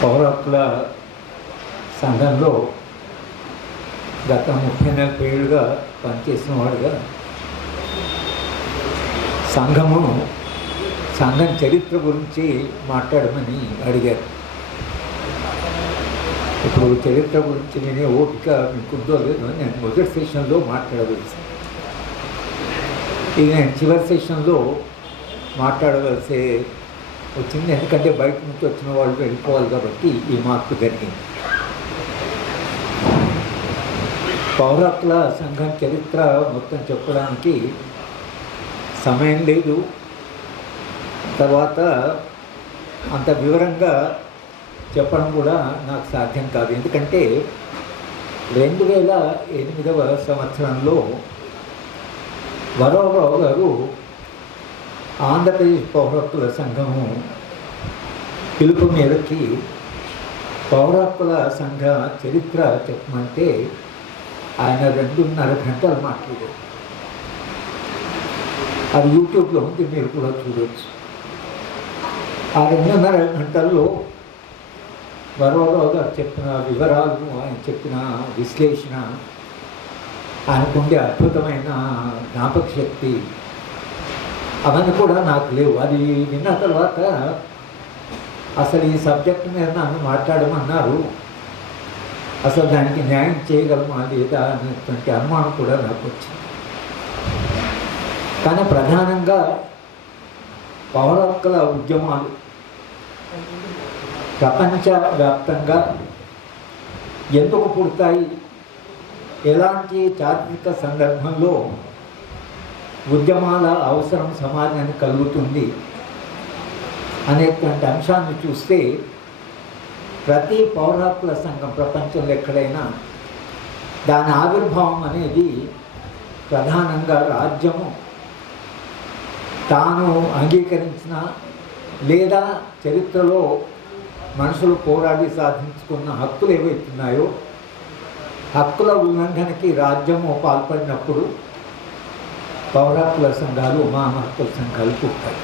పౌర హక్కుల సంఘంలో గత 30-40 ఏళ్ళుగా పనిచేసిన వాడుగా సంఘం చరిత్ర గురించి మాట్లాడమని అడిగారు. ఇప్పుడు చరిత్ర గురించి నేనే ఓపిక మీకుందో లేదో నేను మొదటి సెషన్లో మాట్లాడవలసి, ఇది నేను చివరి సెషన్లో మాట్లాడవలసి వచ్చింది. ఎందుకంటే బయట నుంచి వచ్చిన వాళ్ళు వెళ్ళిపోవాలి కాబట్టి ఈ మార్పు జరిగింది. పౌర హక్కుల సంఘం చరిత్ర మొత్తం చెప్పడానికి సమయం లేదు. తర్వాత అంత వివరంగా చెప్పడం కూడా నాకు సాధ్యం కాదు. ఎందుకంటే 2008వ సంవత్సరంలో వరవరావు గారు ఆంధ్రప్రదేశ్ పౌర హక్కుల సంఘము పిలుపు మేరకి పౌర హక్కుల సంఘ చరిత్ర చెప్పమంటే ఆయన 2.5 గంటలు మాట్లాడారు. అది యూట్యూబ్లో ఉంది, మీరు కూడా చూడవచ్చు. ఆ 2.5 గంటల్లో వరవరావు గారు చెప్పిన వివరాలు, ఆయన చెప్పిన విశ్లేషణ, ఆయనకుండే అద్భుతమైన జ్ఞాపక శక్తి, అవన్నీ కూడా నాకు లేవు. అది విన్న తర్వాత అసలు ఈ సబ్జెక్టు మీద నన్ను మాట్లాడమన్నారు, అసలు దానికి న్యాయం చేయగలమా లేదా అనేటువంటి అనుమానం కూడా నాకు వచ్చింది. కానీ ప్రధానంగా పౌర హక్కుల ఉద్యమాలు ప్రపంచవ్యాప్తంగా ఎందుకు పుడతాయి, ఎలాంటి చారిత్రక సందర్భంలో ఉద్యమాల అవసరం సమాజానికి కలుగుతుంది అనేటువంటి అంశాన్ని చూస్తే ప్రతి పౌర హక్కుల సంఘం ప్రపంచంలో ఎక్కడైనా దాని ఆవిర్భావం అనేది ప్రధానంగా రాజ్యము తాను అంగీకరించిన లేదా చరిత్రలో మనుషులు పోరాడి సాధించుకున్న హక్కులు ఏవైతున్నాయో హక్కుల ఉల్లంఘనకి రాజ్యము పాల్పడినప్పుడు పౌర హక్కుల సంఘాలు, మానవ హక్కుల సంఘాలు పుట్టాయి.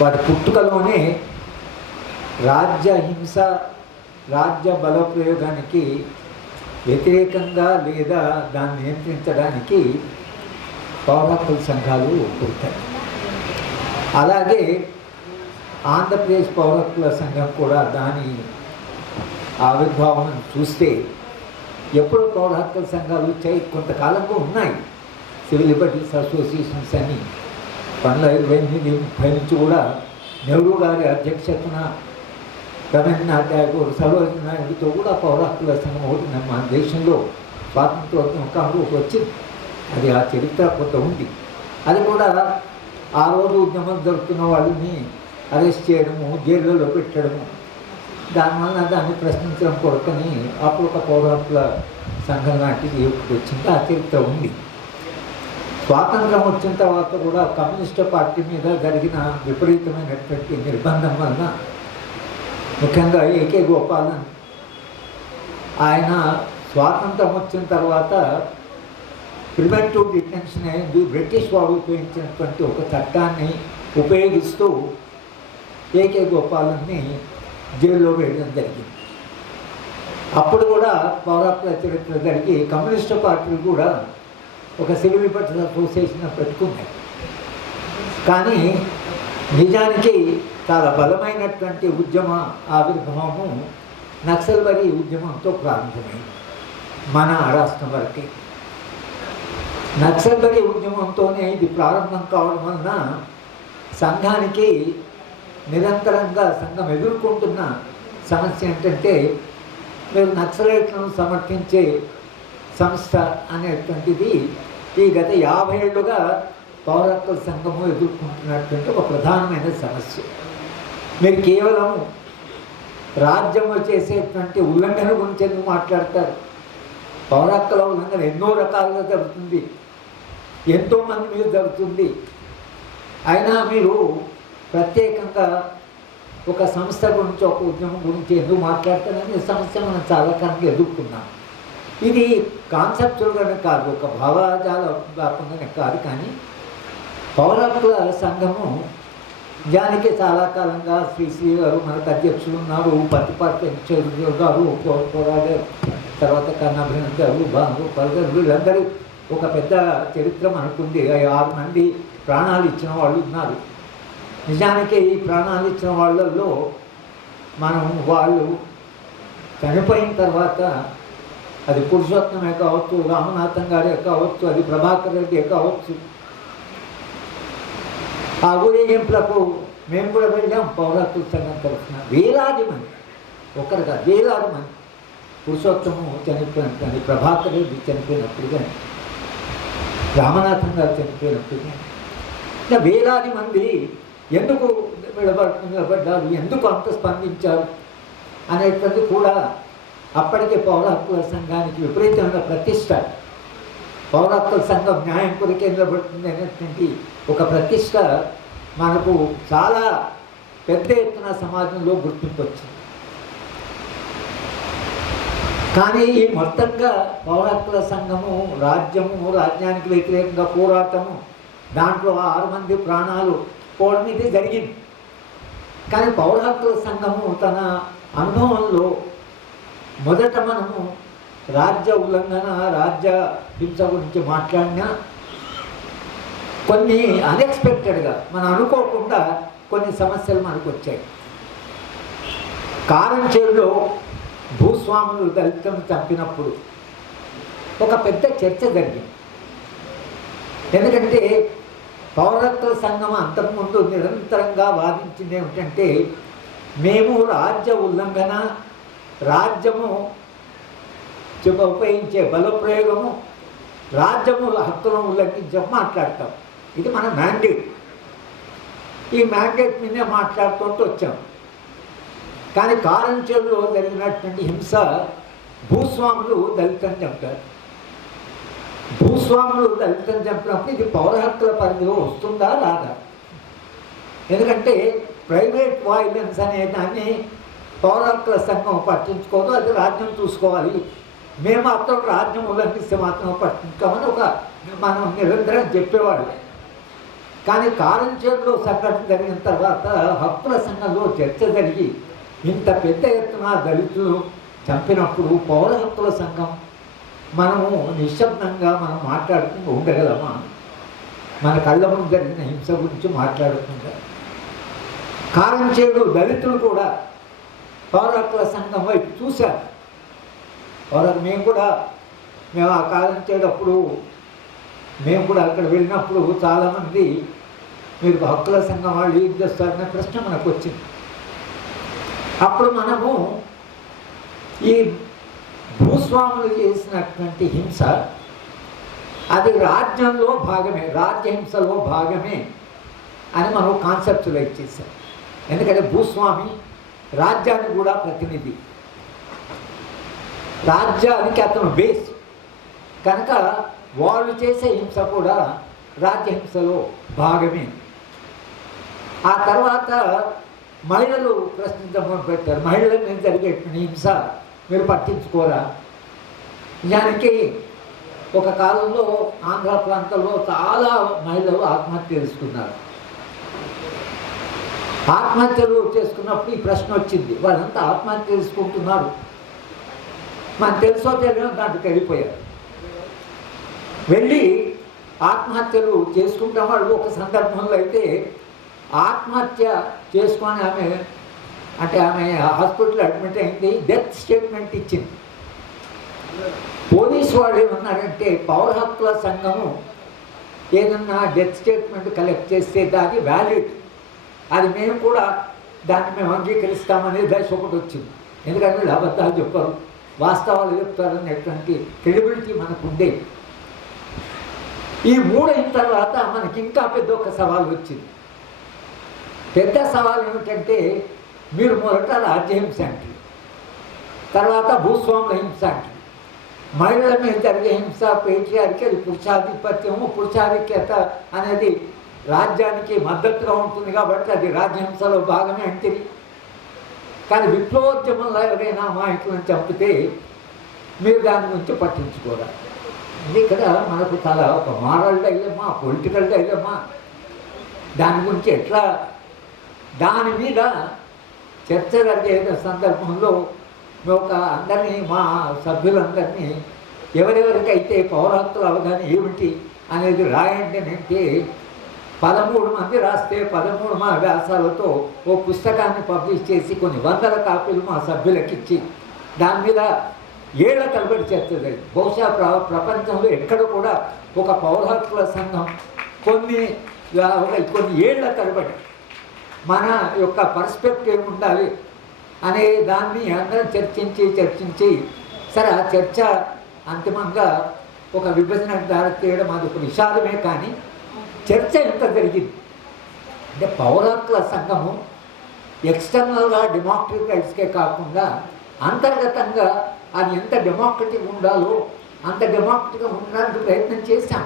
వాటి పుట్టుకలోనే రాజ్య హింస, రాజ్య బలప్రయోగానికి వ్యతిరేకంగా లేదా దాన్ని నియంత్రించడానికి పౌర హక్కుల సంఘాలు పుట్టాయి. అలాగే ఆంధ్రప్రదేశ్ పౌర హక్కుల సంఘం కూడా దాని ఆవిర్భావం చూస్తే ఎప్పుడు పౌర హక్కుల సంఘాలు వచ్చాయి, కొంతకాలంగా ఉన్నాయి. సివిల్ లిబర్టీస్ అసోసియేషన్స్ అని 1928-30 నుంచి కూడా నెహ్రూ గారి అధ్యక్షతన రవీంద్రనాథ్ ఠాగూర్, సరోజినీ నాయుడుతో కూడా పౌర హక్కుల సంఘం ఒకటి మన దేశంలో స్వాతంత్రోద్యమంలోకి వచ్చింది. అది ఆ చరిత్ర కొంత ఉంది. అది కూడా ఆ రోజు ఉద్యమం జరుగుతున్న వాళ్ళని అరెస్ట్ చేయడము, జైళ్ళలో పెట్టడము, దానివల్ల దాన్ని ప్రశ్నించడం కొరకని అప్పుడు ఒక పౌర హక్కుల సంఘం లాంటిది వచ్చింది. ఆ చరిత్ర ఉంది. స్వాతంత్రం వచ్చిన తర్వాత కూడా కమ్యూనిస్టు పార్టీ మీద జరిగిన విపరీతమైనటువంటి నిర్బంధం వలన, ముఖ్యంగా ఏకే గోపాలన్ ఆయన స్వాతంత్రం వచ్చిన తర్వాత ప్రివెంటివ్ డిటెన్షన్ అయింది. బ్రిటిష్ వారు ఉపయోగించినటువంటి ఒక చట్టాన్ని ఉపయోగిస్తూ ఏకే గోపాలన్ని జైల్లో వేయడం జరిగింది. అప్పుడు కూడా పౌర హక్కుల చరిత్ర జరిగి కమ్యూనిస్టు పార్టీలు కూడా ఒక సివిల్ లిబర్టీస్ అసోసియేషన్ పెట్టుకున్నాయి. కానీ నిజానికి చాలా బలమైనటువంటి ఉద్యమ ఆవిర్భావము నక్సల్బరీ ఉద్యమంతో ప్రారంభమైంది. మన రాష్ట్రం వరకు నక్సల్బరీ ఉద్యమంతోనే ఇది ప్రారంభం కావడం వలన సంఘానికి నిరంతరంగా సంఘం ఎదుర్కొంటున్న సమస్య ఏంటంటే, మీరు నక్సలైట్లను సమర్థించే సంస్థ అనేటువంటిది ఈ గత 50 ఏళ్ళుగా పౌర హక్కుల సంఘము ఎదుర్కొంటున్నటువంటి ఒక ప్రధానమైన సమస్య. మీరు కేవలం రాజ్యంలో చేసేటువంటి ఉల్లంఘన గురించి ఎందుకు మాట్లాడతారు? పౌర హక్కుల ఉల్లంఘన ఎన్నో రకాలుగా జరుగుతుంది, ఎంతోమంది మీద జరుగుతుంది. అయినా మీరు ప్రత్యేకంగా ఒక సంస్థ గురించి, ఒక ఉద్యమం గురించి ఎందుకు మాట్లాడతారనే సమస్య మనం చాలా కాలంగా ఎదుర్కొన్నాం. ఇది కాన్సెప్చువల్గానే కాదు, ఒక భావజాల వ్యాపంగానే కాదు. కానీ పౌర హక్కుల సంఘము నిజానికి చాలా కాలంగా శ్రీ గారు మనకు అధ్యక్షులు ఉన్నారు, పత్తిపాటి వెంకటేశ్వర గారు పోరాడారు, తర్వాత కన్నాభినంద్ గారు, భానుగోపాల్ గారు, వీళ్ళందరూ ఒక పెద్ద చరిత్ర మనకుంది. 6 మంది ప్రాణాలు ఇచ్చిన వాళ్ళు ఉన్నారు. నిజానికి ఈ ప్రాణాలు ఇచ్చిన వాళ్ళల్లో వాళ్ళు చనిపోయిన తర్వాత అది పురుషోత్తమే కావచ్చు, రామనాథం గారే కావచ్చు, అది ప్రభాకర్ రెడ్డి కావచ్చు, ఆ ఊరేగింపులకు మేము కూడా వెళ్ళాం. పౌరత్వ సంఘం తరఫున వేలాది మంది, ఒకరుగా వేలాది మంది. పురుషోత్తము చనిపోయినప్పుడు కానీ, ప్రభాకర్ రెడ్డి చనిపోయినప్పుడు కానీ, రామనాథం గారు చనిపోయినప్పుడు కానీ, ఇంకా వేలాది మంది ఎందుకు నిలబడ్డారు, ఎందుకు అంత స్పందించారు అనేటువంటి కూడా అప్పటికే పౌరత్వ సంఘానికి విపరీతమైన ప్రతిష్ట. పౌరత్వ సంఘం న్యాయం కొరికే నిలబడుతుంది అనేటువంటి ఒక ప్రతిష్ట మనకు చాలా పెద్ద ఎత్తున సమాజంలో గుర్తింపు వచ్చింది. కానీ ఈ మొత్తంగా పౌరత్వ సంఘము, రాజ్యానికి వ్యతిరేకంగా పోరాటము, దాంట్లో 6 మంది ప్రాణాలు పోవడం ఇది జరిగింది. కానీ పౌరత్వ సంఘము తన అనుభవంలో మొదట మనము రాజ్య ఉల్లంఘన, రాజ్య హింస గురించి మాట్లాడినా కొన్ని అన్ఎక్స్పెక్టెడ్గా మనం అనుకోకుండా కొన్ని సమస్యలు మనకు వచ్చాయి. కారంచేడులో భూస్వాములు దళితులను చంపినప్పుడు ఒక పెద్ద చర్చ జరిగింది. ఎందుకంటే పౌరత్వ సంఘం అంతకుముందు నిరంతరంగా వాదించింది ఏమిటంటే, మేము రాజ్య ఉల్లంఘన, రాజ్యము ఉపయోగించే బలప్రయోగము, రాజ్యము హక్కులను ఉల్లంఘించ మాట్లాడతాం. ఇది మన మ్యాండేట్. ఈ మ్యాండేట్ మీదే మాట్లాడుకుంటూ వచ్చాం. కానీ కారంచేడులో జరిగినటువంటి హింస, భూస్వాములు దళితులను చంపారు. భూస్వాములు దళితులను చంపినప్పుడు ఇది పౌర హక్కుల పరిధిలో వస్తుందా రాదా? ఎందుకంటే ప్రైవేట్ వైలెన్స్ అనే దాన్ని పౌర హక్కుల సంఘం పట్టించుకోదు, అది రాజ్యం చూసుకోవాలి. మేము మాత్రం రాజ్యం ఉల్లంఘిస్తే మాత్రం పట్టించుకోమని మనం నిరంతరం చెప్పేవాడు. కానీ కారంచేడులో సంఘటన జరిగిన తర్వాత హక్కుల సంఘంలో చర్చ జరిగి ఇంత పెద్ద ఎత్తున దళితులు చంపినప్పుడు పౌర హక్కుల సంఘం మనము నిశ్శబ్దంగా మనం మాట్లాడుకుంటూ ఉండగలమా? మన కళ్ళ ముందు జరిగిన హింస గురించి మాట్లాడుకుంటా. కారంచేడు దళితులు కూడా పౌర హక్కుల సంఘం వైపు చూశారు. మేము ఆ కారంచేటప్పుడు మేము కూడా అక్కడ వెళ్ళినప్పుడు చాలామంది మీరు హక్కుల సంఘం వాళ్ళు ఏం చేస్తారనే ప్రశ్న మనకు వచ్చింది. అప్పుడు మనము ఈ భూస్వాములు చేసినటువంటి హింస అది రాజ్యంలో భాగమే, రాజ్యహింసలో భాగమే అని మనం కాన్సెప్చులైజ్ చేశాం. ఎందుకంటే భూస్వామి రాజ్యానికి కూడా ప్రతినిధి, రాజ్యానికి అతను బేస్ కనుక వాళ్ళు చేసే హింస కూడా రాజ్యహింసలో భాగమే. ఆ తర్వాత మహిళలు ప్రశ్నించడం పెట్టారు, మహిళల మీద జరిగేటువంటి హింస మీరు పట్టించుకోరా? నిజానికి ఒక కాలంలో ఆంధ్ర ప్రాంతంలో చాలా మహిళలు ఆత్మహత్య చేసుకున్నారు. ఆత్మహత్యలు చేసుకున్నప్పుడు ఈ ప్రశ్న వచ్చింది, వాళ్ళంతా ఆత్మహత్య చేసుకుంటున్నారు, మనకు తెలుసో తెలియదు దాంట్లోకి వెళ్ళిపోయారు. వెళ్ళి ఆత్మహత్యలు చేసుకుంటాం. వాళ్ళు ఒక సందర్భంలో అయితే ఆత్మహత్య చేసుకొని ఆమె హాస్పిటల్ అడ్మిట్ అయింది, డెత్ స్టేట్మెంట్ ఇచ్చింది. పోలీసు వాళ్ళు ఏమన్నారంటే పౌర హక్కుల సంఘము ఏదన్నా డెత్ స్టేట్మెంట్ కలెక్ట్ చేస్తే దాన్ని వ్యాలిడ్, అది మేము కూడా దాన్ని మేము అంగీకరిస్తామనే దశ ఒకటి వచ్చింది. ఎందుకంటే వీళ్ళు అబద్ధాలు చెప్పారు, వాస్తవాలు చెప్తారు అనేటువంటి క్రెడిబిలిటీ మనకు ఉండే. ఈ 3 అయిన తర్వాత మనకి ఇంకా పెద్ద ఒక సవాల్ వచ్చింది. పెద్ద సవాల్ ఏమిటంటే మీరు మొదట రాజ్యహింస అంటే, తర్వాత భూస్వాముల హింస అంటే, మహిళల మీద జరిగే హింస పేట్రియార్కి అది పురుషాధిపత్యము, పురుషాధిక్యత అనేది రాజ్యానికి మద్దతుగా ఉంటుంది కాబట్టి అది రాజ్యహింసలో భాగమే అంటే. కానీ విప్లవోద్యమంలో ఎవరైనా అమాయకులను చంపితే మీరు దాని గురించి పట్టించుకోరా? ఇది ఇక్కడ మనకు చాలా ఒక మారల్ డైలమా, పొలిటికల్ డైలమా. దాని గురించి ఎట్లా దాని మీద చర్చ జరిగే సందర్భంలో అందరినీ మా సభ్యులందరినీ ఎవరెవరికైతే పౌర హక్కుల అవగాహన ఏమిటి అనేది రాయండి అంటే 13 మంది రాస్తే 13 మా వ్యాసాలతో ఓ పుస్తకాన్ని పబ్లిష్ చేసి కొన్ని వందల కాపీలు మా సభ్యులకు ఇచ్చి దాని మీద ఏళ్ల తరబడి చర్చ జరిగింది. బహుశా ప్రపంచంలో ఎక్కడ కూడా ఒక పౌర హక్కుల సంఘం కొన్ని ఏళ్ల తరబడి మన యొక్క పర్స్పెక్టివ్ ఉండాలి అనే దాన్ని అందరం చర్చించి సరే ఆ చర్చ అంతిమంగా ఒక విభజన దారి తీయడం అది ఒక విషాదమే. కానీ చర్చ ఎంత జరిగింది అంటే పౌర హక్కుల సంఘము ఎక్స్టర్నల్గా డెమోక్రటిక్ రైట్స్కే కాకుండా అంతర్గతంగా అది ఎంత డెమోక్రటిక్ ఉండాలో అంత డెమోక్రటిక్గా ఉండడానికి ప్రయత్నం చేశాం.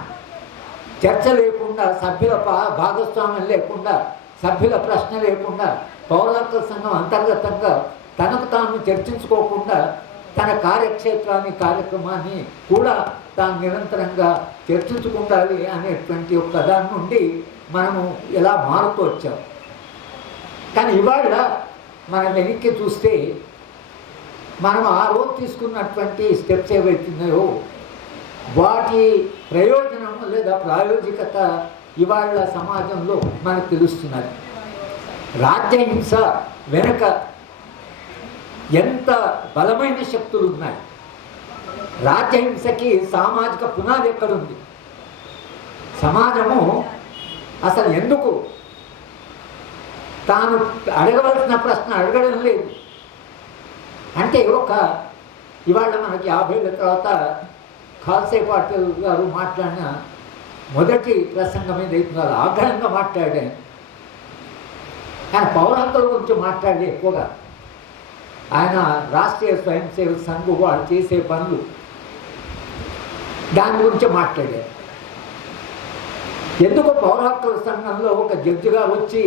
చర్చ లేకుండా, సభ్యుల భాగస్వామ్యం లేకుండా, సభ్యుల ప్రశ్న లేకుండా పౌర హక్కుల సంఘం అంతర్గతంగా తనకు తాను చర్చించుకోకుండా తన కార్యక్రమాన్ని కూడా తాను నిరంతరంగా చర్చించుకుంటాలి అనేటువంటి ఒక దాని నుండి మనము ఎలా మారుతూ వచ్చాం. కానీ ఇవాళ మనం వెనక్కి చూస్తే మనం ఆ రోజు తీసుకున్నటువంటి స్టెప్స్ ఏవైతున్నాయో వాటి ప్రయోజనం లేదా ప్రాయోజికత ఇవాళ సమాజంలో మనకు తెలుస్తున్నది. రాజ్యహింస వెనుక ఎంత బలమైన శక్తులు ఉన్నాయి. రాజ్యహింసకి సామాజిక పునాది ఎక్కడుంది? సమాజము అసలు ఎందుకు తాను అడగవలసిన ప్రశ్న అడగడం లేదు అంటే ఇవాళ మనకి 50 ఏళ్ళ తర్వాత ఖాల్సే పాటిల్ గారు మాట్లాడిన మొదటి ప్రసంగం ఏదైతుందో ఆగ్రహంగా మాట్లాడాను. ఆయన పౌర హక్కుల గురించి మాట్లాడే ఎక్కువగా ఆయన రాష్ట్రీయ స్వయం సేవక సంఘం వాళ్ళు చేసే పనులు దాని గురించి మాట్లాడారు. ఎందుకు పౌర హక్కుల సంఘంలో ఒక జడ్జిగా వచ్చి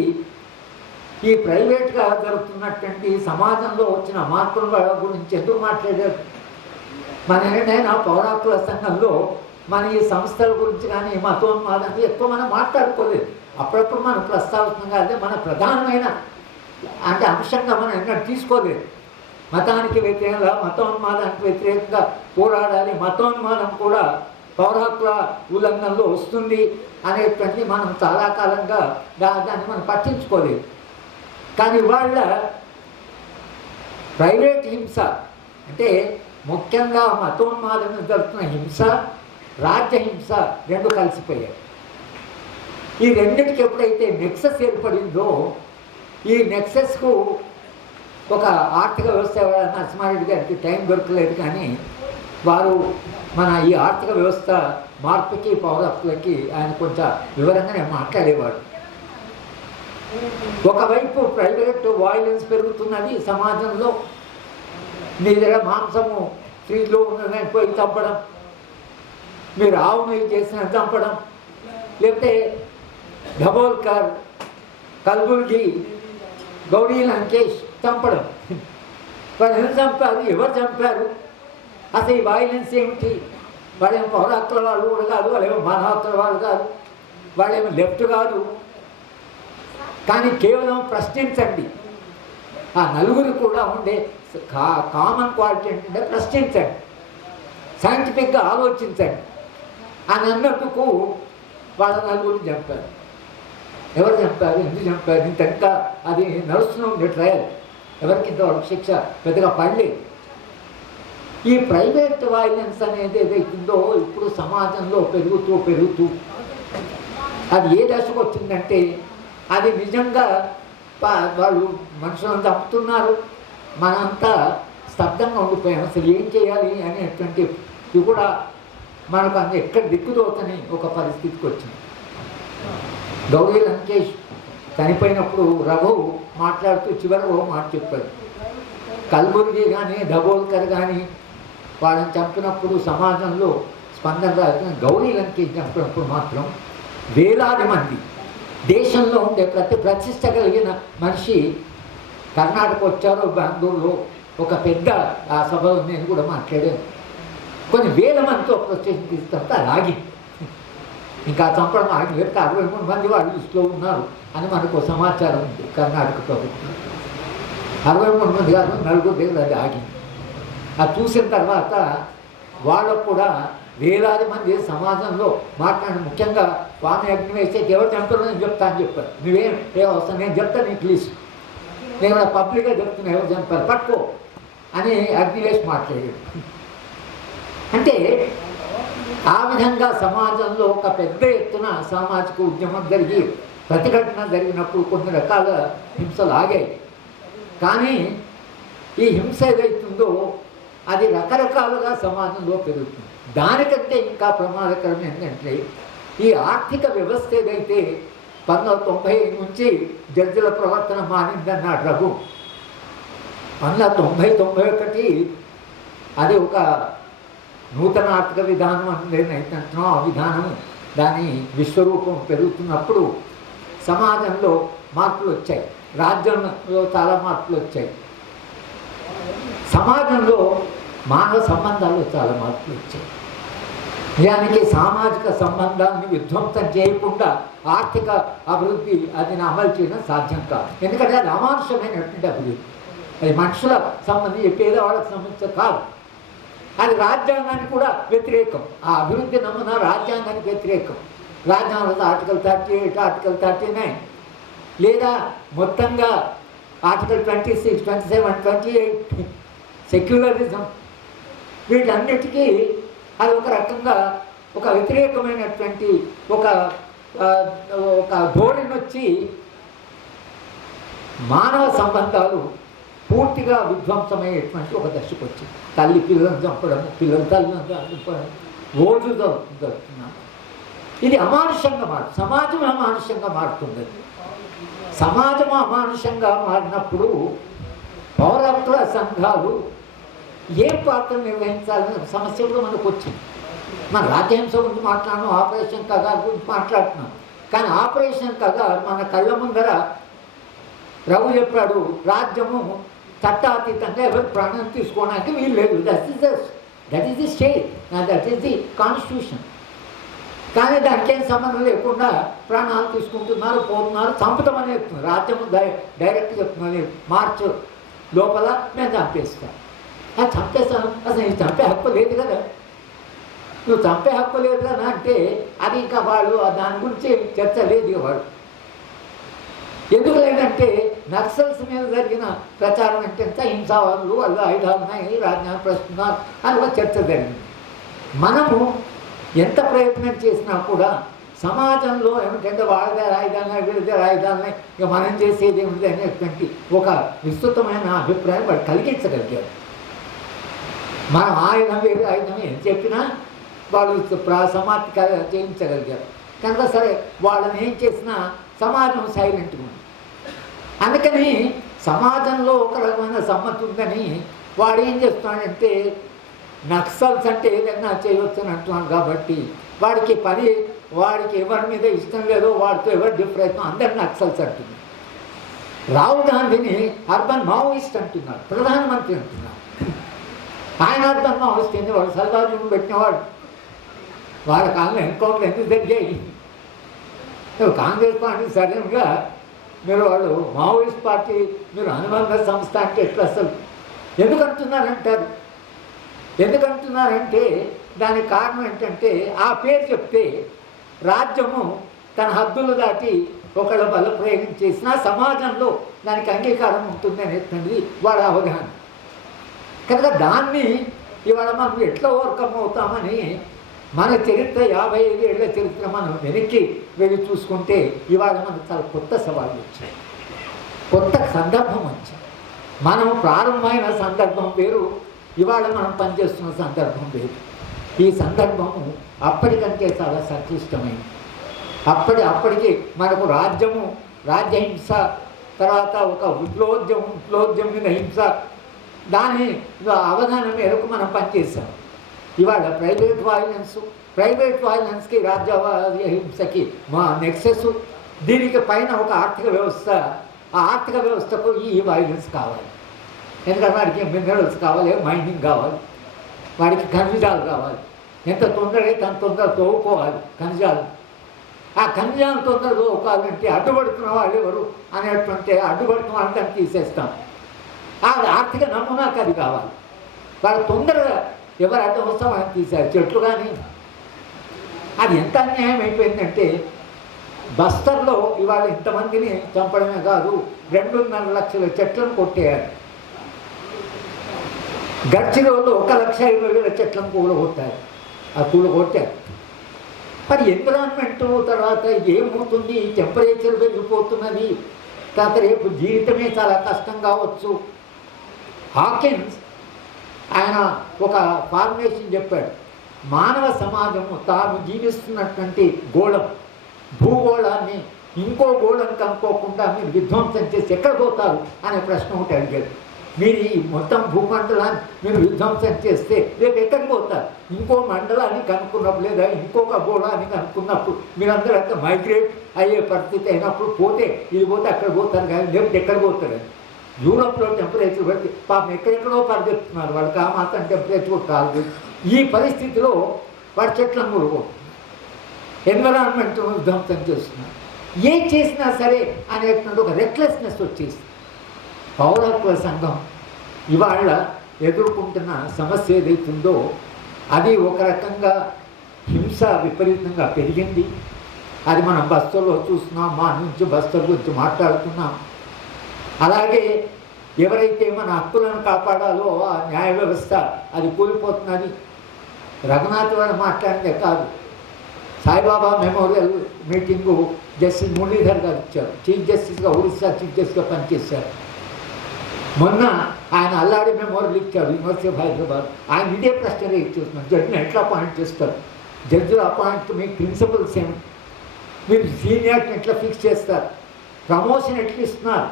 ఈ ప్రైవేట్గా జరుగుతున్నటువంటి సమాజంలో వచ్చిన మార్పుల గురించి ఎందుకు మాట్లాడారు? మన ఏంటైనా పౌర హక్కుల సంఘంలో మన ఈ సంస్థల గురించి కానీ మతోన్మాదం ఎక్కువ మనం మాట్లాడుకోలేదు. అప్పుడప్పుడు మనం ప్రస్తావిస్తున్నాం అదే మన ప్రధానమైన అంటే అంశంగా మనం ఎన్నడూ తీసుకోలేదు. మతానికి వ్యతిరేకంగా, మతోన్మాదానికి వ్యతిరేకంగా పోరాడాలి, మతోన్మాదం కూడా పౌర హక్కుల ఉల్లంఘనలో వస్తుంది అనేటువంటి మనం చాలా కాలంగా దాన్ని మనం పట్టించుకోలేదు. కానీ వాళ్ళ ప్రైవేట్ హింస అంటే ముఖ్యంగా మతోన్మాదం జరుగుతున్న హింస, రాజ్యహింస రెండు కలిసిపోయాయి. ఈ రెండింటికి ఎప్పుడైతే నెక్సెస్ ఏర్పడిందో ఈ నెక్సెస్కు ఒక ఆర్థిక వ్యవస్థ నరసింహారెడ్డి గారికి టైం దొరకలేదు. కానీ వారు మన ఈ ఆర్థిక వ్యవస్థ మార్పుకి పౌర హక్కులకి ఆయన కొంచెం వివరంగానే మాట్లాడేవాడు. ఒకవైపు ప్రైవేట్ వాయిలెన్స్ పెరుగుతున్నది సమాజంలో. మీ దగ్గర మాంసము ఫ్రీజ్లో ఉన్నదని పోయి చంపడం, మీరు ఆవు నెయ్యి చేసిన చంపడం, లేకపోతే ధబోల్కర్, కల్బుర్గి, గౌరీ లంకేష్ చంపడం. వాళ్ళు ఎందుకు చంపారు? ఎవరు చంపారు? అసలు ఈ వైలెన్స్ ఏమిటి? వాళ్ళేమో పౌర హక్కుల వాళ్ళు కూడా కాదు, వాళ్ళేమో మానవ హక్కుల వాళ్ళు కాదు, వాళ్ళేమో లెఫ్ట్ కాదు. కానీ కేవలం ప్రశ్నించండి. ఆ నలుగురు కూడా ఉండే కామన్ క్వాలిటీ ఏంటంటే ప్రశ్నించండి, సైంటిఫిక్గా ఆలోచించండి అని అన్నందుకు వాళ్ళ నలుగురిని చంపారు. ఎవరు చంపారు? ఎందుకు చంపారు? ఇంకా అది నడుస్తూనే ఉండే ట్రయల్. ఎవరికి ఇంతవరకు శిక్ష పెద్దగా పడలేదు. ఈ ప్రైవేట్ వైలెన్స్ అనేది ఏదైతుందో ఇప్పుడు సమాజంలో పెరుగుతూ అది ఏ దశకు వచ్చిందంటే అది నిజంగా వాళ్ళు మనుషులను చంపుతున్నారు, మనంతా స్తబ్దంగా ఉండిపోయాం. అసలు ఏం చేయాలి అనేటువంటి ఇది కూడా మనకు అంత ఎక్కడ దిక్కుదోతని ఒక పరిస్థితికి వచ్చింది. గౌరీ లంకేష్ చనిపోయినప్పుడు రఘు మాట్లాడుతూ చివరి ఓ మాట చెప్పాడు, కల్బుర్గి కానీ ధబోల్కర్ కానీ వాళ్ళని చంపినప్పుడు సమాజంలో స్పందన రాదు. గౌరీ లంకేష్ చంపినప్పుడు మాత్రం వేలాది మంది దేశంలో ఉండే ప్రతిష్ట కలిగిన మనిషి కర్ణాటక వచ్చారో, బెంగళూరులో ఒక పెద్ద ఆ సభలో నేను కూడా మాట్లాడాను. కొన్ని వేల మందితో ప్రొటెస్ట్ తీసుకుంటే అలాగి ఇంకా చంపడం ఆయన చెప్తే 63 మంది వాళ్ళు లిస్టులో ఉన్నారు అని మనకు సమాచారం ఉంది. కర్ణాటక ప్రభుత్వం 63 మంది కాదు, 4 దగ్గర అది ఆగింది. అది చూసిన తర్వాత వాళ్ళకు కూడా వేలాది మంది సమాజంలో మాట్లాడి, ముఖ్యంగా స్వామి అగ్ని వేస్తే ఎవరు చంపారో నేను చెప్తాను చెప్పారు. నువ్వేం ఏ అవసరం, నేను చెప్తాను నీకు లిస్ట్, నేను పబ్లిక్గా చెప్తున్నా ఎవరు చంపారు పట్టుకో అని అగ్నివేష్ మాట్లాడాడు. అంటే ఆ విధంగా సమాజంలో ఒక పెద్ద ఎత్తున సామాజిక ఉద్యమం జరిగి ప్రతిఘటన జరిగినప్పుడు కొన్ని రకాల హింసలు ఆగాయి. కానీ ఈ హింస ఏదైతుందో అది రకరకాలుగా సమాజంలో పెరుగుతుంది. దానికంటే ఇంకా ప్రమాదకరం ఏంటంటే ఈ ఆర్థిక వ్యవస్థ ఏదైతే 1990 నుంచి జడ్జిల ప్రవర్తన మానిందన్నాడు రఘు. 1990-91 అది ఒక నూతన ఆర్థిక విధానం అనేది ఆ విధానం దాని విశ్వరూపం పెరుగుతున్నప్పుడు సమాజంలో మార్పులు వచ్చాయి, రాజ్యంలో చాలా మార్పులు వచ్చాయి, సమాజంలో మానవ సంబంధాల్లో చాలా మార్పులు వచ్చాయి. నిజానికి సామాజిక సంబంధాన్ని విధ్వంసం చేయకుండా ఆర్థిక అభివృద్ధి అది అమలు చేయడం సాధ్యం కాదు. ఎందుకంటే అది అమానుషమైనటువంటి అభివృద్ధి, అది మనుషుల సంబంధించి పేదవాళ్ళకి సంబంధించి కాదు. అది రాజ్యాంగానికి కూడా వ్యతిరేకం. ఆ అభివృద్ధి నమూనా రాజ్యాంగానికి వ్యతిరేకం. రాజ్యాంగంలో ఆర్టికల్ 38, ఆర్టికల్ 39 లేదా మొత్తంగా ఆర్టికల్ 26, 27, 28 సెక్యులరిజం, వీటన్నిటికీ అది ఒక రకంగా ఒక వ్యతిరేకమైనటువంటి ఒక ధోరణి వచ్చి మానవ సంబంధాలు పూర్తిగా విధ్వంసమయ్యేటువంటి ఒక దశకు వచ్చింది. తల్లి పిల్లలను చంపడం, పిల్లలు తల్లిని చంపడం రోజు జరుగుతున్నాం. ఇది అమానుషంగా సమాజం అమానుషంగా మారుతుంది. సమాజం అమానుషంగా మారినప్పుడు పౌరత్వ సంఘాలు ఏం పాత్ర నిర్వహించాలనే సమస్య కూడా మనకు వచ్చింది. మన రాజ్యహింస గురించి మాట్లాడినాం, ఆపరేషన్ కగార్ గురించి మాట్లాడుతున్నాం. కానీ ఆపరేషన్ కగార్ మన కళ్ళ ముందర రఘు చెప్పాడు, రాజ్యము చట్టాతీతంగా ఎవరు ప్రాణం తీసుకోవడానికి వీలు లేదు. That is the state, that is the constitution. కానీ దానికి ఏం సంబంధం లేకుండా ప్రాణాలు తీసుకుంటున్నారు, పోతున్నారు, చంపుతామని చెప్తున్నారు. రాజ్యము డైరెక్ట్గా చెప్తున్నది, మార్చ్ లోపల మేము చంపేస్తాం. అది చంపేస్తాను, అసలు నీకు చంపే హక్కు లేదు కదా, నువ్వు చంపే హక్కు లేదు కదా అంటే అది ఇంకా వాళ్ళు దాని గురించి చర్చ లేదు. వాడు ఎందుకు లేదంటే నక్సల్స్ మీద జరిగిన ప్రచారం అంటే హింసావాదులు, వాళ్ళు ఆయుధాలు ఉన్నాయి, రాజ్యాంగం ప్రస్తున్నారు అని ఒక చర్చ జరిగింది. మనము ఎంత ప్రయత్నం చేసినా కూడా సమాజంలో ఏమిటంటే వాళ్ళదే రాజధాని, వీళ్ళదే రాజధాని, ఇక మనం చేసేది ఏమిటి అనేటువంటి ఒక విస్తృతమైన అభిప్రాయం వాడు కలిగించగలిగారు. మనం ఆయుధం వేరు ఆయుధం ఏం చెప్పినా వాళ్ళు సమాప్తి చేయించగలిగారు. కనుక సరే వాళ్ళని ఏం చేసినా సమాజం సైలెంట్గా ఉంది. అందుకని సమాజంలో ఒక రకమైన సమ్మతి ఉందని వాడు ఏం చేస్తున్నాడంటే నక్సల్స్ అంటే ఏదైనా చేయవచ్చు అని అంటున్నాడు. కాబట్టి వాడికి ఎవరి మీద ఇష్టం లేదో వాడితో ఎవరు డిఫరెన్స్ అందరు నక్సల్స్ అంటున్నారు. రాహుల్ గాంధీని అర్బన్ మావోయిస్ట్ అంటున్నారు, ప్రధానమంత్రి అంటున్నారు. ఆయన అర్బన్ మావోయిస్ట్ ఏంటి, వాడు సల్లాజును పెట్టినవాడు. వాళ్ళ కాలంలో ఎన్కౌంటర్ ఎందుకు జరిగాయి? కాంగ్రెస్ పార్టీ సడన్గా మీరు వాళ్ళు మావోయిస్ట్ పార్టీ, మీరు అనుబంధ సంస్థ అంటే ఎట్లా అసలు ఎందుకంటున్నారంటే దానికి కారణం ఏంటంటే ఆ పేరు చెప్తే రాజ్యము తన హద్దులు దాటి ఒకళ్ళ బల ప్రయోగం చేసినా సమాజంలో దానికి అంగీకారం ఉంటుంది అనేటువంటిది వాడు అవగాహన. కనుక దాన్ని ఇవాళ మనం ఎట్లా ఓవర్కమ్ అవుతామని మన చరిత్ర 55 ఏళ్ల చరిత్ర మనం వెనక్కి వెళ్ళి చూసుకుంటే ఇవాళ మనకు చాలా కొత్త సవాళ్ళు వచ్చాయి, కొత్త సందర్భం వచ్చింది. మనం ప్రారంభమైన సందర్భం వేరు, ఇవాళ మనం పనిచేస్తున్న సందర్భం వేరు. ఈ సందర్భము అప్పటికంటే చాలా సంక్లిష్టమైంది. అప్పటికి మనకు రాజ్యహింస, తర్వాత ఒక విప్లవోద్యమం మీద హింస, దాని అవగాహన మేరకు మనం పనిచేసాం. ఇవాళ ప్రైవేట్ వైలెన్స్కి రాజ్య హింసకి మా నెక్సెస్, దీనికి పైన ఒక ఆర్థిక వ్యవస్థ, ఆ ఆర్థిక వ్యవస్థకు ఈ వైలెన్స్ కావాలి. ఎందుకంటే వాడికి మినరల్స్ కావాలి, మైనింగ్ కావాలి, వాడికి ఖనిజాలు కావాలి. ఎంత తొందరగా అంత తొందరగా తవ్వుకోవాలి ఖనిజాలు. ఆ కన్యాన్ని తొందరగా చదువుకోవాలంటే అడ్డుపడుతున్న వాళ్ళు ఎవరు అనేటువంటి అడ్డుపడుతున్న వాళ్ళని తీసేస్తాం. అది ఆర్థిక నమూనాకు అది కావాలి. వాళ్ళు తొందరగా ఎవరు అడ్డం వస్తాం అని తీశారు. చెట్లు కానీ అది ఎంత అన్యాయం అయిపోయిందంటే బస్తర్లో ఇవాళ ఇంతమందిని చంపడమే కాదు 2.5 లక్షల చెట్లను కొట్టేయాలి. గడ్చిరోళ్ళు 1,20,000 చెట్లను కూలగొట్టారు. ఆ కూలగొట్టారు. మరి ఎన్విరాన్మెంట్ తర్వాత ఏమవుతుంది? టెంపరేచర్ పెరిగిపోతున్నది. తర్వాత రేపు జీవితమే చాలా కష్టం కావచ్చు. హాకిన్స్ ఆయన ఒక ఫార్ములేషన్ చెప్పాడు. మానవ సమాజము తాను జీవిస్తున్నటువంటి గోళం భూగోళాన్ని ఇంకో గోళం కనుక్కోకుండా మీరు విధ్వంసం చేసి ఎక్కడ పోతారు అనే ప్రశ్న ఒకటి అడిగాడు. మీరు ఈ మొత్తం భూమండలాన్ని మీరు విధ్వంసం చేస్తే రేపు ఎక్కడికి పోతారు? ఇంకో మండలాన్ని కనుక్కున్నప్పుడు లేదా ఇంకొక గోళాన్ని కనుక్కున్నప్పుడు మీరందరూ అంతా మైగ్రేట్ అయ్యే పరిస్థితి అయినప్పుడు పోతే ఇది పోతే అక్కడ పోతారు కానీ లేకపోతే ఎక్కడ పోతారు? యూరోప్లో టెంపరేచర్ పెడితే పాపం ఎక్కడెక్కడో పరిగెత్తున్నారు. వాళ్ళకి ఆ మాత్రం టెంపరేచర్ కాదు. ఈ పరిస్థితిలో వాడి చెట్లను కూడా ఎన్విరాన్మెంట్ను విధ్వంసం చేస్తున్నారు. ఏం చేసినా సరే అనేటువంటి ఒక రెక్లెస్నెస్ వచ్చేసి పౌర హక్కుల సంఘం ఇవాళ ఎదుర్కొంటున్న సమస్య ఏదైతుందో అది ఒక రకంగా హింస విపరీతంగా పెరిగింది. అది మనం బస్తర్లో చూస్తున్నాం. మా నుంచి బస్తర్ గురించి మాట్లాడుతున్నాం. అలాగే ఎవరైతే మన హక్కులను కాపాడాలో ఆ న్యాయ వ్యవస్థ అది కూలిపోతున్నది. రఘునాథ్ వారు మాట్లాడిందే కాదు, Saibaba memorial meeting justice Muralidhar గారు ఇచ్చారు. చీఫ్ జస్టిస్గా ఒరిస్సా చీఫ్ జస్టిస్గా పనిచేశారు. మొన్న ఆయన అల్లాడి మెమోరియల్ ఇచ్చారు యూనివర్సిటీ ఆఫ్ హైదరాబాద్. ఆయన ఇదే ప్రశ్న ఇచ్చేస్తున్నారు, జడ్జిని ఎట్లా అపాయింట్ చేస్తారు? జడ్జిలు అపాయింట్ మీ ప్రిన్సిపల్స్ ఏమి? మీరు సీనియారిటీని ఎట్లా ఫిక్స్ చేస్తారు? ప్రమోషన్ ఎట్లా ఇస్తున్నారు?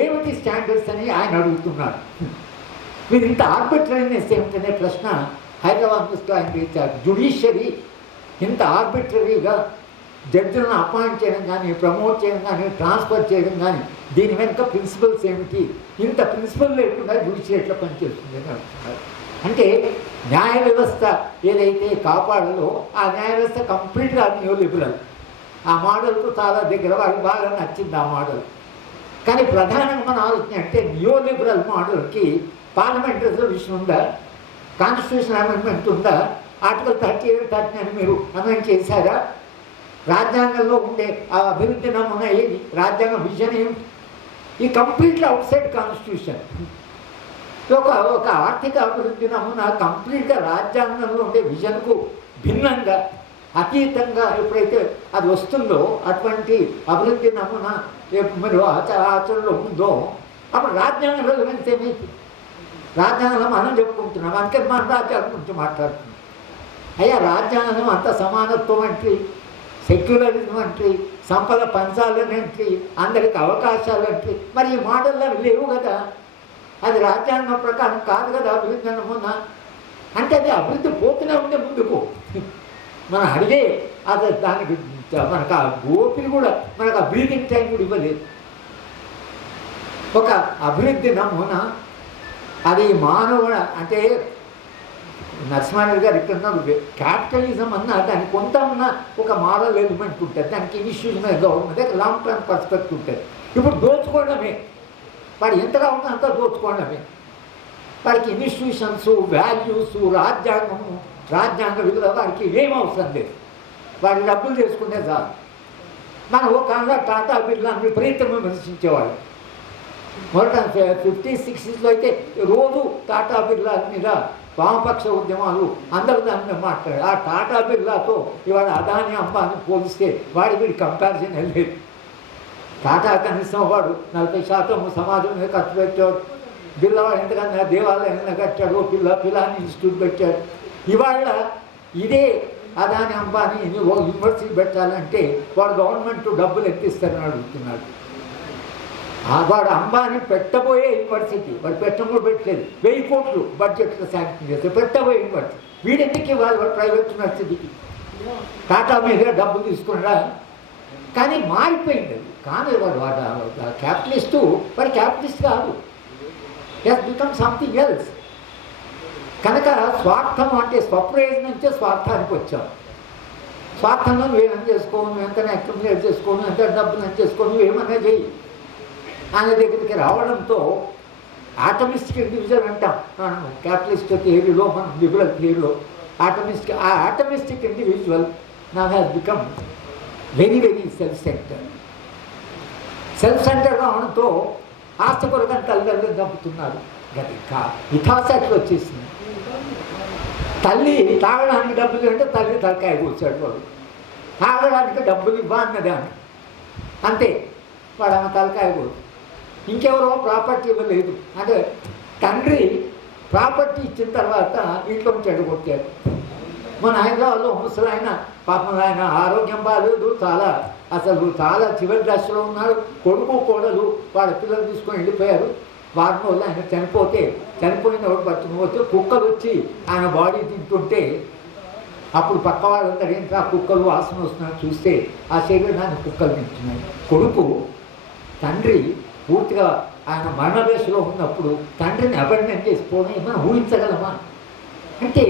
ఏమిటి స్టాండర్డ్స్ అని ఆయన అడుగుతున్నారు. మీరు ఇంత ఆర్బిట్రరీనెస్ ఏమిటనే ప్రశ్న హైదరాబాద్ మున్సిపల్ ఆయన ఇచ్చారు. జ్యుడిషియరీ ఇంత ఆర్బిట్రరీగా జడ్జిలను అపాయింట్ చేయడం కానీ ప్రమోట్ చేయడం కానీ ట్రాన్స్ఫర్ చేయడం కానీ దీని వెనుక ప్రిన్సిపల్స్ ఏమిటి? ఇంత ప్రిన్సిపల్ లేకుండా జ్యుడిషియరీ ఎట్లా పనిచేస్తుంది అని అంటున్నారు. అంటే న్యాయ వ్యవస్థ ఏదైతే కాపాడాలో ఆ న్యాయ వ్యవస్థ కంప్లీట్గా న్యూలిబరల్. ఆ మోడల్కు చాలా దగ్గర వాళ్ళకి బాగా నచ్చింది ఆ మోడల్. కానీ ప్రధానంగా మన ఆలోచన అంటే న్యూలిబరల్ మోడల్కి పార్లమెంట్ రెజల్యూషన్ ఉందా? కాన్స్టిట్యూషన్ అమెండ్మెంట్ ఉందా? ఆర్టికల్ 38, 39 మీరు అమెండ్ చేశారా? రాజ్యాంగంలో ఉండే ఆ అభివృద్ధి నమూనా ఏది? రాజ్యాంగ విజన్ ఏమిటి? ఈ కంప్లీట్లీ అవుట్ సైడ్ కాన్స్టిట్యూషన్. ఒక ఆర్థిక అభివృద్ధి నమూనా కంప్లీట్గా రాజ్యాంగంలో ఉండే విజన్కు భిన్నంగా అతీతంగా ఎప్పుడైతే అది వస్తుందో అటువంటి అభివృద్ధి నమూనా మీరు ఆచరణలో ఉందో అప్పుడు రాజ్యాంగం రెలవెన్స్ ఏమైంది? రాజ్యాంగంలో మనం చెప్పుకుంటున్నాం, అందుకే మన రాజ్యాంగం గురించి మాట్లాడుతున్నాం. అయ్యా రాజ్యాంగం అంత సమానత్వం అంటే, సెక్యులరిజం అంటే, సంపద పంచాలని అంటే, అందరికి అవకాశాలు అంటే, మరి ఈ మోడల్లో లేవు కదా. అది రాజ్యాంగం ప్రకారం కాదు కదా అభివృద్ధి నమూనా. అంటే అది అభివృద్ధి పోతూనే ఉండే ముందుకు. మనం అడిగే అది దానికి మనకు ఆ ఓపిక కూడా మనకు ఆ బ్రీతింగ్ టైం కూడా ఇవ్వలేదు. ఒక అభివృద్ధి నమూనా అది మానవ అంటే నరసింహారెడ్డి గారు ఇక్కడ క్యాపిటలిజం అన్న దానికి కొంత ఉన్న ఒక మారల్ ఎలిమెంట్ ఉంటుంది. దానికి ఇన్స్టిట్యూషన్ మీద గవర్నమెంట్ లాంగ్ టర్మ్ పర్స్పెక్టివ్ ఉంటుంది. ఇప్పుడు దోచుకోవడమే, వాడు ఎంతగా ఉందో అంతా దోచుకోవడమే. వాడికి ఇన్స్టిట్యూషన్స్, వాల్యూస్, రాజ్యాంగ విలువ వాడికి ఏం అవసరం లేదు. వాడి డబ్బులు చేసుకునే చాలు. మనం ఒక కాలంలో టాటా బిర్లాని విపరీతంగా విమర్శించేవాళ్ళు. మొదట 50s, 60s అయితే రోజు టాటా బిర్లా మీద వామపక్ష ఉద్యమాలు అందరూ దాని మీద మాట్లాడారు. ఆ టాటా బిర్లాతో ఇవాళ అదాని అంబానీ పోలిస్తే వీడి కంపారిజన్ లేదు. టాటా కనీసం వాడు 40% సమాజం మీద ఖర్చు పెట్టాడు. బిర్లా వాడు ఎంతకన్నా దేవాలయం కట్టాడు, పిల్లాని ఇన్స్టిట్యూట్ పెట్టాడు. ఇవాళ ఇదే అదాని అంబానీ యూనివర్సిటీ పెట్టాలంటే వాడు గవర్నమెంట్ డబ్బులు ఎత్తిస్తారని అడుగుతున్నాడు. వాడు అంబానీ పెట్టబోయే యూనివర్సిటీ వాడు పెట్టడం పెట్టలేదు. 1000 కోట్లు బడ్జెట్లో శాంక్షన్ చేస్తే పెట్టబోయే యూనివర్సిటీ వీడెందుకు ఇవ్వాలి? వాడు ప్రైవేట్ యూనివర్సిటీకి టాటా మీద డబ్బులు తీసుకున్నాడా? కానీ మారిపోయింది అది. కానీ వాడు క్యాపిటలిస్టు, వాడు క్యాపిటలిస్ట్ కాదు. He's become something else. కనుక స్వార్థం అంటే స్వప్రయోజనం నుంచే స్వార్థానికి వచ్చాం. స్వార్థంగా నువ్వేమని చేసుకోను, నువ్వు ఎంత అక్యుములేట్ చేసుకోను, ఎంత డబ్బులు ఎంత చేసుకోను, నువ్వేమన్నా చెయ్యి ఆయన దగ్గరికి రావడంతో ఆటమిస్టిక్ ఇండివిజువల్ అంటాం మనం క్యాపిటలిస్ట్ థియరీలో, మనం లిబరల్ థియరీలో. ఆటమిస్టిక్ ఇండివిజువల్ నా has become very very self సెంటర్గా అవడంతో ఆస్తి కొరకని తల్లిదండ్రులు చంపుతున్నారు. ఇథాసెట్లు వచ్చేసింది. తల్లి తాగడానికి డబ్బులు అంటే తల్లి తలకాయ కూర్చాడు వాడు, తాగడానికి డబ్బులు ఇవ్వన్నది ఆమె, అంతే. వాడు ఆమె తలకాయ కూర్చు. ఇంకెవరో ప్రాపర్టీ ఇవ్వలేదు అంటే తండ్రి ప్రాపర్టీ ఇచ్చిన తర్వాత ఇంట్లో చెడగొట్టారు. మన హైదరాబాద్లో ముసలాయన పాపం, ఆయన ఆరోగ్యం బాగాలేదు, చాలా చివరి దశలో ఉన్నాడు. కొడుకు కోడలు వాళ్ళ పిల్లలు తీసుకొని వెళ్ళిపోయారు. వారం రోజులు ఆయన చనిపోయిన వాడు పట్టుకుపోతే కుక్కలు వచ్చి ఆయన బాడీ తింటుంటే అప్పుడు పక్క వాళ్ళందరూ ఏంటి ఆ కుక్కలు వాసన వస్తున్నాయి చూస్తే ఆ శరీరాన్ని కుక్కలు తింటున్నాయి. కొడుకు తండ్రి పూర్తిగా ఆయన మరణ దశలో ఉన్నప్పుడు తండ్రిని అబండన్ చేసిపోవడం మనం ఊహించగలమా? అంటే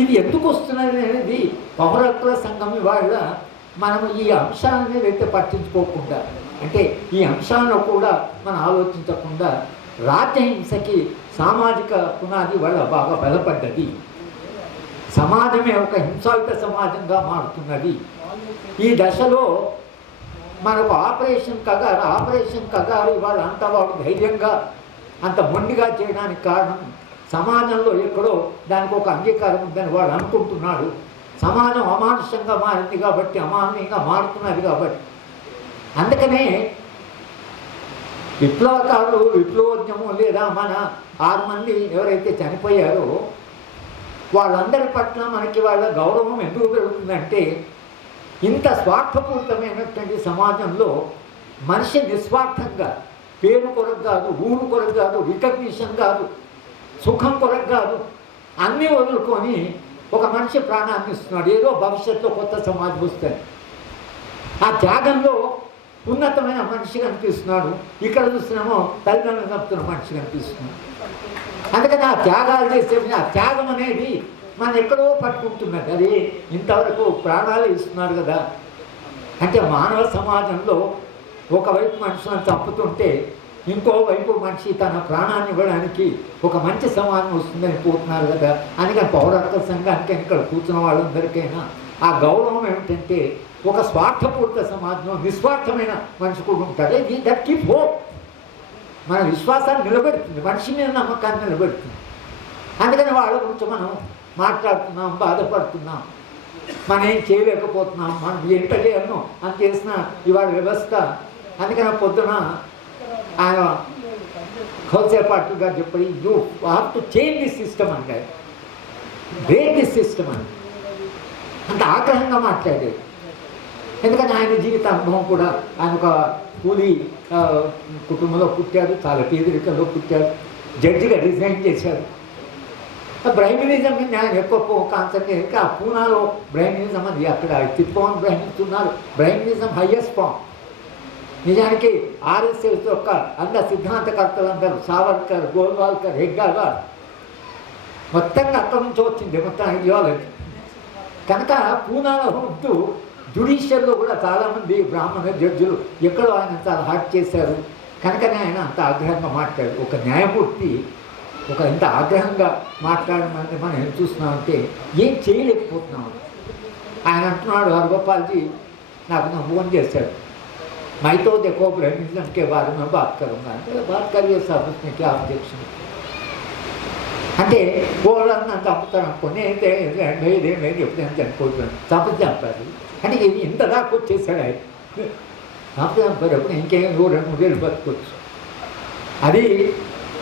ఇది ఎందుకు వస్తున్నది అనేది పౌరత్వ సంఘం వాళ్ళ మనము ఈ అంశాలని అయితే పట్టించుకోకుండా, అంటే ఈ అంశాలను కూడా మనం ఆలోచించకుండా రాజ్యహింసకి సామాజిక పునాది వల్ల బాగా బలపడ్డది. సమాజమే ఒక హింసాయుత సమాజంగా మారుతున్నది. ఈ దశలో మనకు ఆపరేషన్ కగారు ఇవాళ అంత వాడు ధైర్యంగా అంత మొండిగా చేయడానికి కారణం సమాజంలో ఎక్కడో దానికి ఒక అంగీకారం ఉందని వాడు అనుకుంటున్నాడు. సమాజం అమానుషంగా మారింది కాబట్టి, అమానీయంగా మారుతున్నది కాబట్టి. అందుకనే విప్లవకారులు, విప్లవోద్యమం లేదా మన 6 మంది ఎవరైతే చనిపోయారో వాళ్ళందరి పట్ల మనకి వాళ్ళ గౌరవం ఎందుకు పెరుగుతుందంటే ఇంత స్వార్థపూరితమైనటువంటి సమాజంలో మనిషి నిస్వార్థంగా పేరు కొరకు కాదు, ఊరు కొరకు కాదు, రికగ్నిషన్ కాదు, సుఖం కొరకు కాదు, అన్నీ వదులుకొని ఒక మనిషి ప్రాణాన్ని ఇస్తున్నాడు. ఏదో భవిష్యత్తులో కొత్త సమాజం వస్తుంది. ఆ త్యాగంలో ఉన్నతమైన మనిషి కనిపిస్తున్నాడు. ఇక్కడ చూస్తున్నామో తల్లిదండ్రులు చంపుతున్న మనిషి కనిపిస్తున్నాడు. అందుకని ఆ త్యాగాలు చేసే ఆ త్యాగం అనేది మనం ఎక్కడో పట్టుకుంటున్నది. అది ఇంతవరకు ప్రాణాలు ఇస్తున్నారు కదా. అంటే మానవ సమాజంలో ఒకవైపు మనుషులను చంపుతుంటే ఇంకోవైపు మనిషి తన ప్రాణాన్ని ఇవ్వడానికి ఒక మంచి సమాజం వస్తుందని పోతున్నారు కదా. అందుకని పౌరత్వ సంఘానికి ఇక్కడ కూర్చున్న వాళ్ళందరికైనా ఆ గౌరవం ఏమిటంటే ఒక స్వార్థపూరిత సమాజంలో నిస్వార్థమైన మనిషి కూడా ఉంటాడు. ఇది దట్ కీప్ హోప్. మన విశ్వాసాన్ని నిలబెడుతుంది, మనిషి మీద నమ్మకాన్ని నిలబెడుతుంది. అందుకని వాళ్ళ గురించి మనం మాట్లాడుతున్నాం, బాధపడుతున్నాం, మనం ఏం చేయలేకపోతున్నాం, మనం ఎంత చేయను అని చేసిన ఇవాళ వ్యవస్థ. అందుకని పొద్దున ఆయన కౌన్సిలర్ గారు చెప్పి you have to change this system అంటే, బ్రేక్ దిస్ సిస్టమ్ అని అంత ఆగ్రహంగా మాట్లాడేది. ఎందుకంటే ఆయన జీవిత అనుభవం కూడా, ఆయన ఒక కూలీ కుటుంబంలో పుట్టాడు, చాలా పేదరికంలో పుట్టాడు, జడ్జిగా రిజైన్ చేశాడు. బ్రహ్మినిజం మీద ఆయన ఎక్కువ కాన్సన్ట్రేట్. ఆ పూనాలో బ్రహ్మినిజం అది, అక్కడ తిప్పవన్ బ్రహ్మిన్స్ ఉన్నారు. బ్రహ్మినిజం హయ్యెస్ట్ ఫామ్. నిజానికి ఆర్ఎస్ఎస్ యొక్క సిద్ధాంతకర్తలందరూ సావర్కర్, గోల్వాల్కర్, హెగ్గావార్ మొత్తంగా అక్కడి నుంచి వచ్చింది మొత్తం ఐడియాలజీ. కనుక పూనాలో ఉంటూ జ్యుడిషియల్లో కూడా చాలామంది బ్రాహ్మణ జడ్జిలు ఎక్కడో ఆయన చాలా హార్ట్ చేశారు. కనుకనే ఆయన అంత ఆగ్రహంగా మాట్లాడారు. ఒక న్యాయమూర్తి ఇంత ఆగ్రహంగా మాట్లాడమంటే మనం ఏం చూస్తున్నామంటే ఏం చేయలేకపోతున్నాం. ఆయన అంటున్నాడు, హరగోపాల్జీ నాకు ఫోన్ చేశాడు, मैं तो देखो ब्रह्मिज्म के बारे में बात करूँगा. बात करिए साहब, उसमें क्या ऑब्जेक्शन. అంటే గోళ్ళని చంపుతారు అనుకోని నేను ఎప్పుడైనా చనిపోతున్నాను, చంపారు. అంటే ఇది ఇంత దాకా వచ్చేసాడు ఆయన. చంపారు ఎప్పుడు ఇంకేం 2-3 ఏళ్ళు బతుకోవచ్చు. అది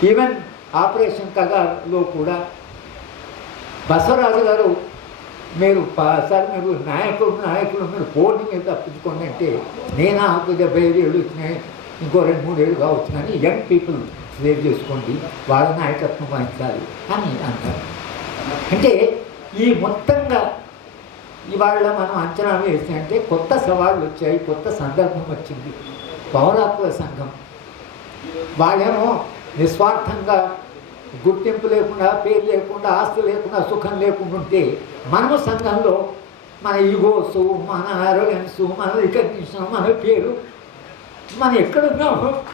ఈవెన్ ఆపరేషన్ కగాలో కూడా బసవరాజు గారు మీరు సార్ మీరు నాయకులు మీరు పోటీ మీద తప్పించుకోండి అంటే, నేను నాకు 75 ఏళ్ళు వచ్చినాయి, ఇంకో 2-3 ఏళ్ళు కావచ్చు, కానీ యంగ్ పీపుల్ సేవ్ చేసుకోండి, వాళ్ళ నాయకత్వం వహించాలి అని అంటారు. అంటే ఈ మొత్తంగా ఇవాళ మనం అంచనా వేస్తే కొత్త సవాళ్ళు వచ్చాయి, కొత్త సందర్భం వచ్చింది. పౌరత్వ సంఘం వాళ్ళేమో నిస్వార్థంగా గుర్తింపు లేకుండా, పేరు లేకుండా, ఆస్తి లేకుండా, సుఖం లేకుండా ఉంటే మనము సంఘంలో మన ఈగోసు, మన అరోగెన్సు, మన రికగ్నిషన్, మన పేరు, మనం ఎక్కడున్నాము